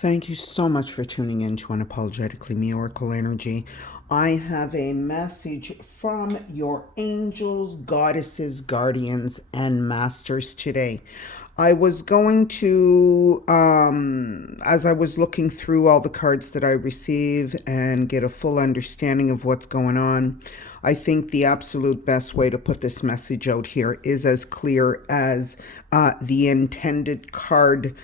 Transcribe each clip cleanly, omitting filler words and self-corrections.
Thank you so much for tuning in to Unapologetically Me Oracle Energy. I have a message from your angels, goddesses, guardians, and masters today. I was going to, as I was looking through all the cards that I receive and get a full understanding of what's going on, I think the absolute best way to put this message out here is as clear as the intended card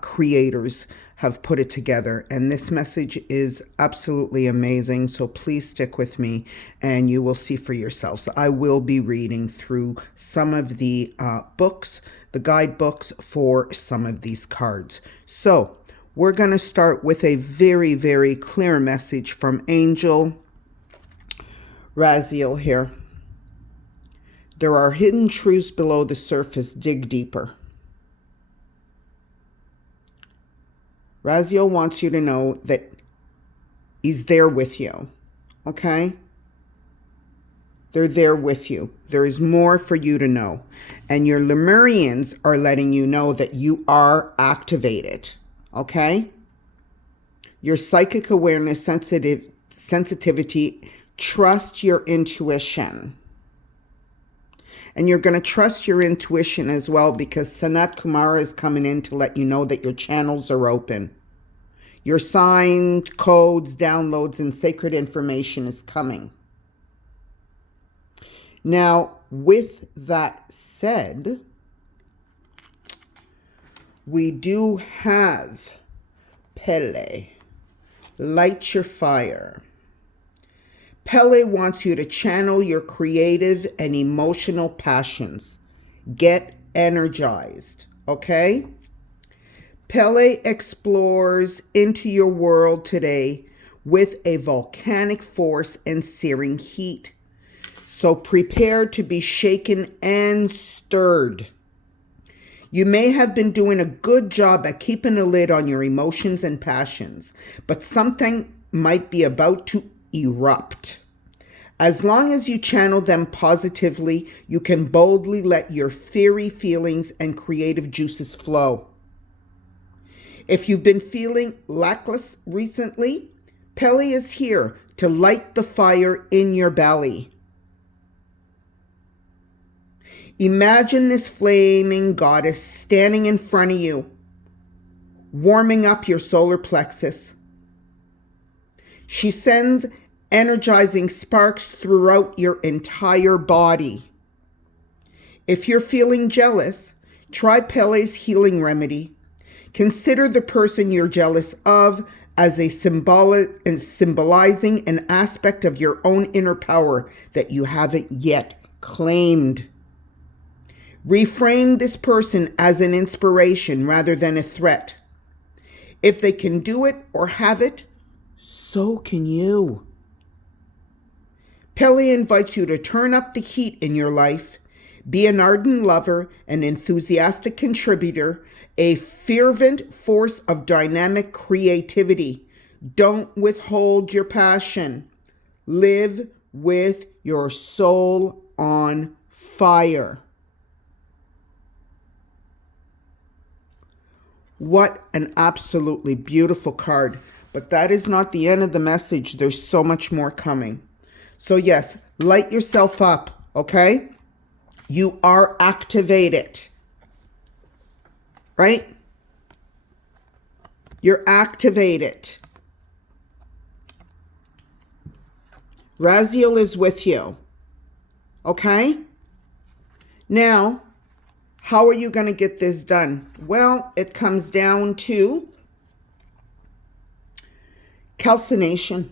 creators have put it together. And this message is absolutely amazing. So please stick with me and you will see for yourselves. I will be reading through some of the books, the guidebooks for some of these cards. So we're going to start with a very, very clear message from Angel Raziel here. There are hidden truths below the surface. Dig deeper. Raziel wants you to know that he's there with you, okay? They're there with you. There is more for you to know. And your Lemurians are letting you know that you are activated, okay? Your psychic awareness, sensitivity, trust your intuition. And you're going to trust your intuition as well because Sanat Kumara is coming in to let you know that your channels are open. Your signs, codes, downloads, and sacred information is coming. Now, with that said, we do have Pele. Light your fire. Pele wants you to channel your creative and emotional passions. Get energized, okay? Pele explores into your world today with a volcanic force and searing heat. So prepare to be shaken and stirred. You may have been doing a good job at keeping a lid on your emotions and passions, but something might be about to erupt. As long as you channel them positively, you can boldly let your fiery feelings and creative juices flow. If you've been feeling lackluster recently, Pele is here to light the fire in your belly. Imagine this flaming goddess standing in front of you, warming up your solar plexus. She sends energizing sparks throughout your entire body. If you're feeling jealous, try Pele's healing remedy. Consider the person you're jealous of as a symbolizing an aspect of your own inner power that you haven't yet claimed. Reframe this person as an inspiration rather than a threat. If they can do it or have it, so can you. Pele invites you to turn up the heat in your life, be an ardent lover, an enthusiastic contributor, a fervent force of dynamic creativity. Don't withhold your passion. Live with your soul on fire. What an absolutely beautiful card. But that is not the end of the message. There's so much more coming. So yes, light yourself up, okay? You are activated, right? You're activated. Raziel is with you, okay? Now, how are you going to get this done? Well, it comes down to calcination.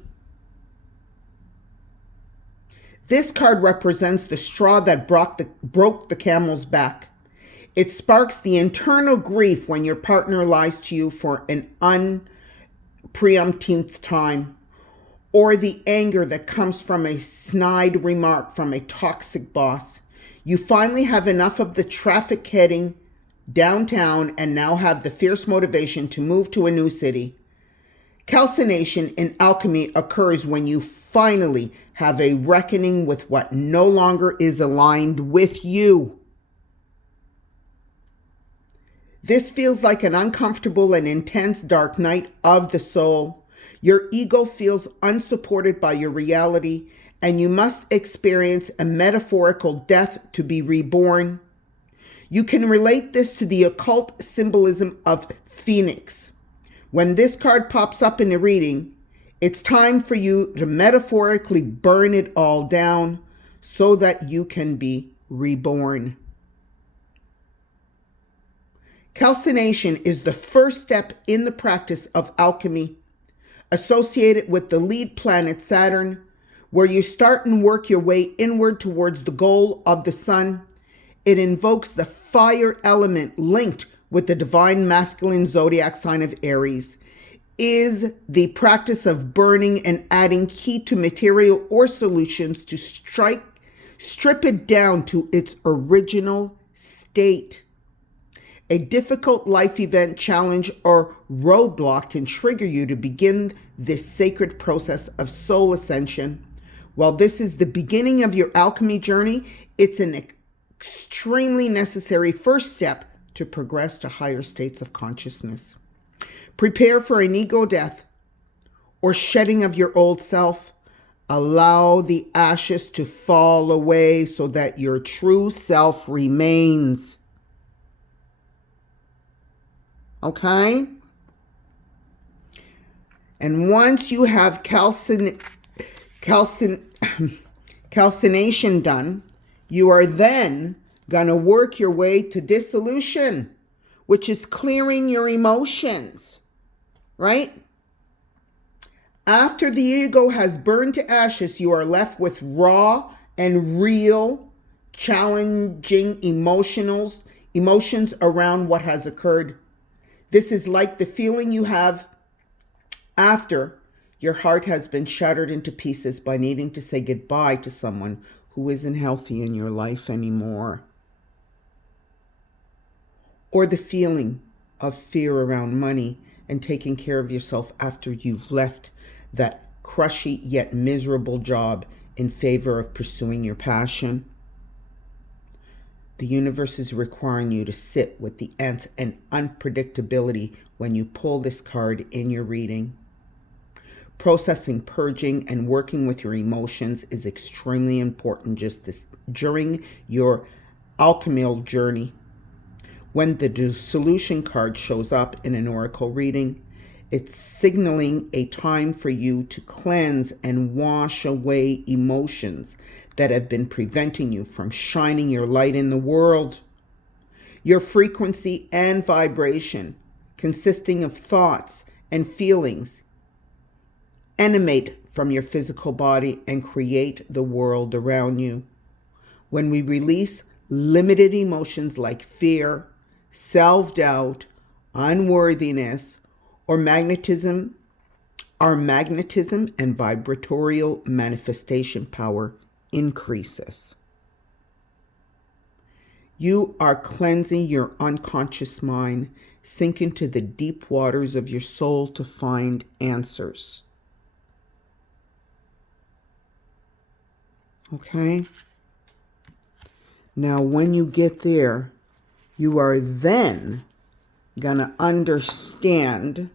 This card represents the straw that broke the camel's back. It sparks the internal grief when your partner lies to you for an unpreemptive time, or the anger that comes from a snide remark from a toxic boss. You finally have enough of the traffic heading downtown and now have the fierce motivation to move to a new city. Calcination in alchemy occurs when you finally have a reckoning with what no longer is aligned with you. This feels like an uncomfortable and intense dark night of the soul. Your ego feels unsupported by your reality, and you must experience a metaphorical death to be reborn. You can relate this to the occult symbolism of Phoenix. When this card pops up in the reading, it's time for you to metaphorically burn it all down so that you can be reborn. Calcination is the first step in the practice of alchemy, associated with the lead planet Saturn, where you start and work your way inward towards the goal of the sun. It invokes the fire element linked with the divine masculine zodiac sign of Aries, is the practice of burning and adding heat to material or solutions to strip it down to its original state. A difficult life event, challenge, or roadblock can trigger you to begin this sacred process of soul ascension. While this is the beginning of your alchemy journey, it's an extremely necessary first step to progress to higher states of consciousness. Prepare for an ego death or shedding of your old self. Allow the ashes to fall away so that your true self remains. Okay? And once you have calcination done, you are then going to work your way to dissolution, which is clearing your emotions, right? After the ego has burned to ashes, you are left with raw and real, challenging emotions around what has occurred. This is like the feeling you have after your heart has been shattered into pieces by needing to say goodbye to someone who isn't healthy in your life anymore. Or the feeling of fear around money and taking care of yourself after you've left that crushy yet miserable job in favor of pursuing your passion. The universe is requiring you to sit with the ants and unpredictability when you pull this card in your reading. Processing, purging, and working with your emotions is extremely important during your alchemical journey. When the solution card shows up in an oracle reading, it's signaling a time for you to cleanse and wash away emotions that have been preventing you from shining your light in the world. Your frequency and vibration, consisting of thoughts and feelings, emanate from your physical body and create the world around you. When we release limited emotions like fear, self-doubt, unworthiness, or magnetism, our magnetism and vibratorial manifestation power increases. You are cleansing your unconscious mind. Sink into the deep waters of your soul to find answers. Okay? Now, when you get there, you are then going to understand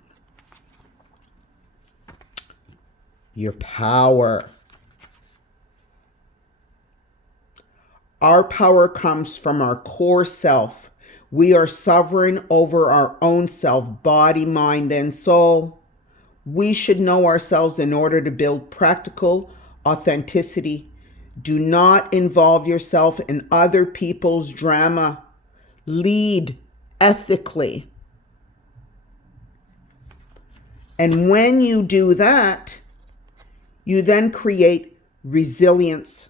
your power. Our power comes from our core self. We are sovereign over our own self, body, mind, and soul. We should know ourselves in order to build practical authenticity. Do not involve yourself in other people's drama. Lead ethically. And when you do that, you then create resilience.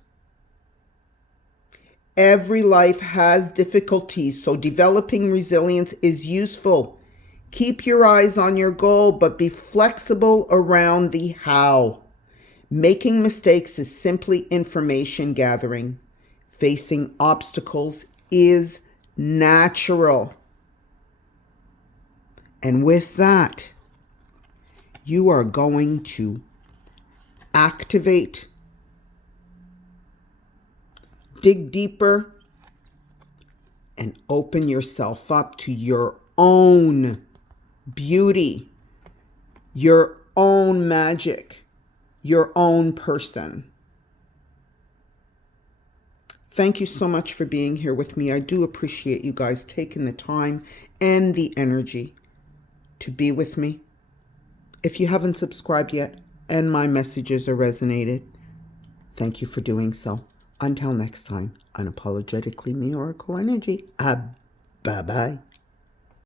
Every life has difficulties, so developing resilience is useful. Keep your eyes on your goal, but be flexible around the how. Making mistakes is simply information gathering. Facing obstacles is natural. And with that, you are going to activate, dig deeper, and open yourself up to your own beauty, your own magic, your own person. Thank you so much for being here with me. I do appreciate you guys taking the time and the energy to be with me. If you haven't subscribed yet and my messages are resonated, thank you for doing so. Until next time, unapologetically me, Oracle Energy. Bye-bye.